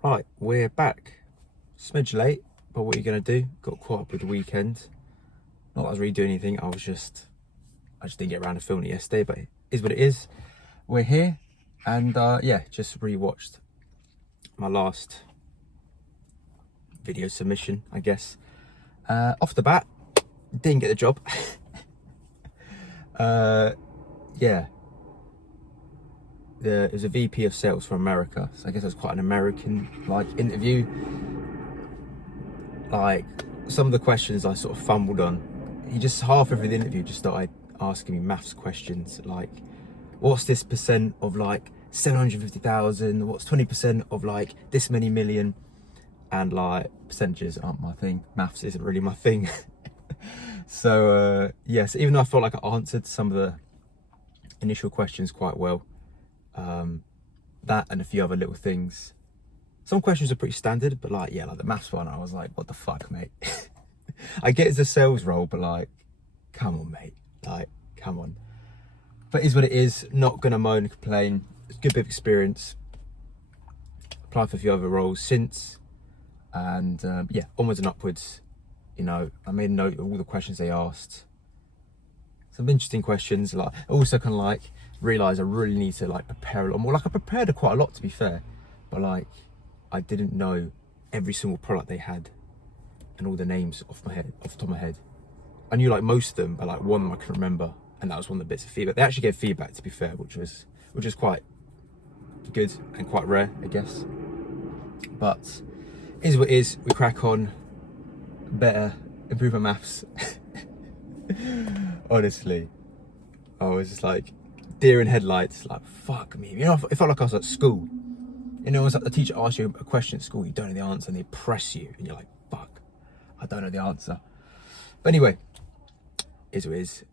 Right, we're back. Smidge late, but what are you gonna do? Got caught up with the weekend. Not that I was really doing anything. I just didn't get around to filming it yesterday, but it is what it is. We're here, and yeah, just rewatched my last video submission, I guess. Off the bat, didn't get the job. Yeah. It was a VP of sales from America, so I guess it was quite an American like interview. Like some of the questions I sort of fumbled on. He just half of the interview just started asking me maths questions like, what's this percent of like 750,000? What's 20% of like this many million? And like percentages aren't my thing. Maths isn't really my thing. So yes, even though I felt like I answered some of the initial questions quite well, that and a few other little things. Some questions are pretty standard, but like, yeah, like the maths one, I was like, what the fuck, mate? I get it's a sales role, but like, come on, mate. Like, come on. But it is what it is. Not gonna moan and complain. It's a good bit of experience. Applied for a few other roles since. And yeah, onwards and upwards. You know, I made a note of all the questions they asked. Some interesting questions. Like, I also kind of like realised I really need to like prepare a lot more. Like, I prepared quite a lot, to be fair. But like, I didn't know every single product they had and all the names off the top of my head. I knew like most of them, but like one of them I couldn't remember, and that was one of the bits of feedback. They actually gave feedback, to be fair, which was quite good and quite rare, I guess. But it is what it is. We crack on. Better improve my maths. Honestly, I was just like deer in headlights. Like, fuck me. You know, it felt like I was at school. You know, it was like the teacher asks you a question at school, you don't know the answer, and they press you, and you're like, fuck, I don't know the answer. But anyway, is what it is.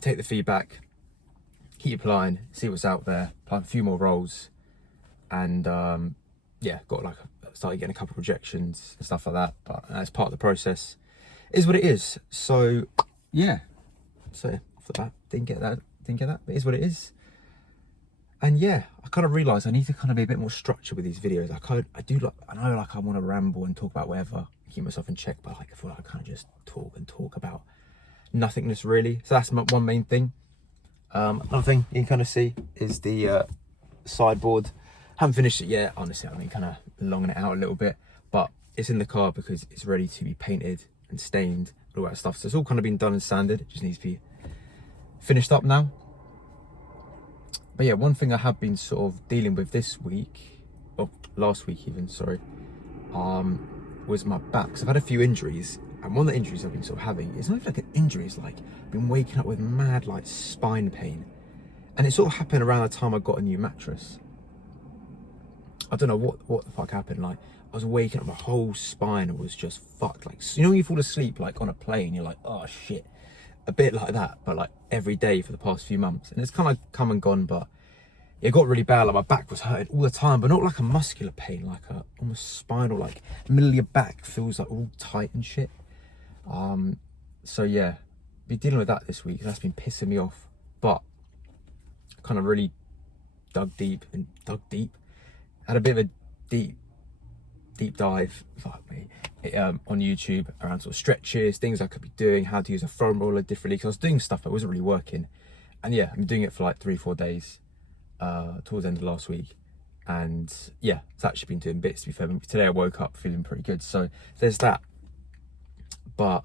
Take the feedback, keep applying, see what's out there, apply for a few more roles, and yeah, got like started getting a couple of rejections and stuff like that. But as part of the process, is what it is. So yeah, so off the bat, didn't get that, but it is what it is. And yeah, I kind of realised I need to kind of be a bit more structured with these videos. I know like I want to ramble and talk about whatever, keep myself in check, but like I feel like I kind of just talk about nothingness really. So that's my one main thing. Another thing you can kind of see is the sideboard. Haven't finished it yet, honestly. I mean, kind of longing it out a little bit, but it's in the car because it's ready to be painted and stained and all that stuff. So it's all kind of been done and sanded. It just needs to be finished up now. But yeah, one thing I have been sort of dealing with this week, or last week even, sorry, was my back. So I've had a few injuries, and one of the injuries I've been sort of having, it's not even like an injury, it's like I've been waking up with mad like spine pain. And it sort of happened around the time I got a new mattress. I don't know what the fuck happened. Like, I was waking up, my whole spine was just fucked. Like, you know when you fall asleep like on a plane, you're like, oh shit. A bit like that, but like every day for the past few months. And it's kind of come and gone, but it got really bad. Like, my back was hurting all the time, but not like a muscular pain, like a almost spinal, like the middle of your back feels like all tight and shit. So yeah, been dealing with that this week. That's been pissing me off, but kind of really dug deep. Had a bit of a deep dive, fuck me, on YouTube around sort of stretches, things I could be doing, how to use a foam roller differently, because I was doing stuff that wasn't really working. And yeah, I've been doing it for like 3-4 days towards the end of last week, and yeah, it's actually been doing bits, to be fair. Today I woke up feeling pretty good, so there's that. But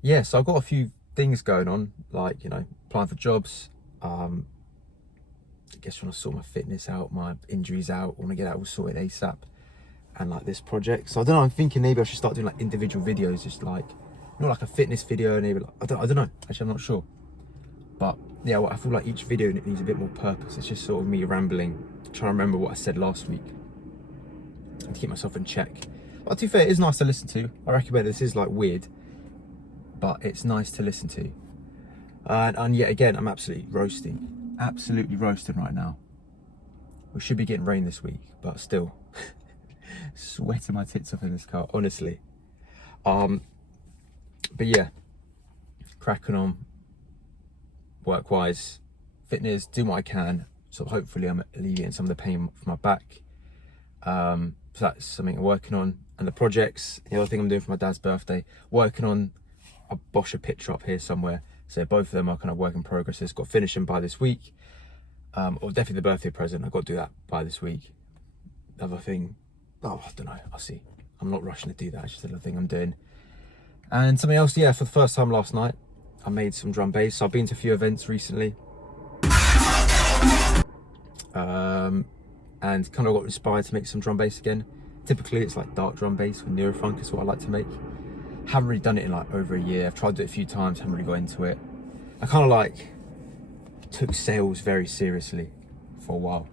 yeah, so I've got a few things going on, like, you know, applying for jobs, I guess trying to sort my fitness out, my injuries out. I want to get that all sorted ASAP, and like this project. So I don't know, I'm thinking maybe I should start doing like individual videos, just like, not like a fitness video, maybe like, I don't know, actually I'm not sure. But yeah, well, I feel like each video needs a bit more purpose. It's just sort of me rambling, trying to remember what I said last week and to keep myself in check. But to be fair, it is nice to listen to. I recommend this. Is like weird, but it's nice to listen to. And yet again, I'm absolutely roasting right now. We should be getting rain this week, but still sweating my tits off in this car, honestly. But yeah, cracking on work-wise, fitness, do what I can. So hopefully I'm alleviating some of the pain from my back. So that's something I'm working on. And the projects, the other thing I'm doing for my dad's birthday, working on, I'll bosh a picture up here somewhere. So both of them are kind of work in progress. Got to finish them by this week. Or definitely the birthday present, I've got to do that by this week. The other thing, oh, I don't know, I'll see. I'm not rushing to do that, it's just another thing I'm doing. And something else, yeah, for the first time last night, I made some drum bass. So I've been to a few events recently. And kind of got inspired to make some drum bass again. Typically it's like dark drum bass or neurofunk is what I like to make. Haven't really done it in like over a year. I've tried to do it a few times, haven't really got into it. I kind of like took sales very seriously for a while.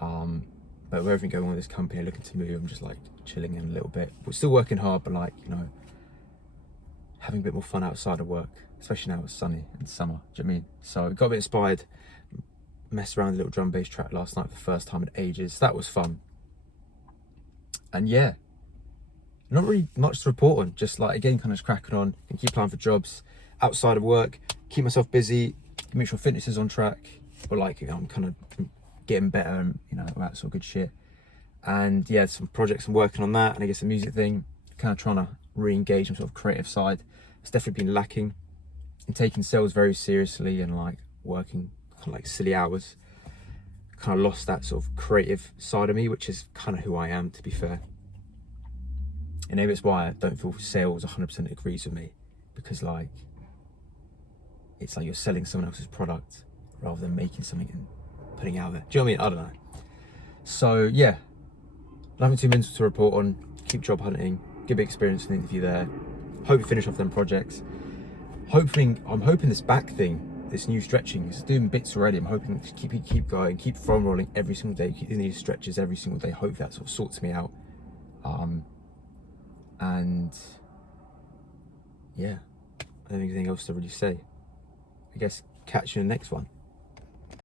But with everything going on with this company, looking to move, I'm just like chilling in a little bit. We're still working hard, but like, you know, having a bit more fun outside of work, especially now it's sunny and summer, do you know what I mean? So got a bit inspired, messed around with a little drum bass track last night for the first time in ages. That was fun. And yeah, not really much to report on, just like, again, kind of just cracking on and keep applying for jobs outside of work, keep myself busy, make sure fitness is on track, but like, you know, I'm kind of getting better and, you know, all that sort of good shit. And yeah, some projects I'm working on that, and I guess the music thing, kind of trying to re-engage my sort of creative side. It's definitely been lacking in taking sales very seriously and like working kind of like silly hours. Kind of lost that sort of creative side of me, which is kind of who I am, to be fair. And maybe it's why I don't feel sales 100% agrees with me, because like, it's like you're selling someone else's product rather than making something and putting it out there. Do you know what I mean? I don't know. So yeah, nothing too mental to report on. Keep job hunting, get a bit experience in the interview there. Hope to finish off them projects. I'm hoping this back thing, this new stretching, is doing bits already. I'm hoping to keep going, keep foam rolling every single day, keep doing these stretches every single day. Hopefully that sort of sorts me out. And yeah, I don't think there's anything else to really say. I guess catch you in the next one.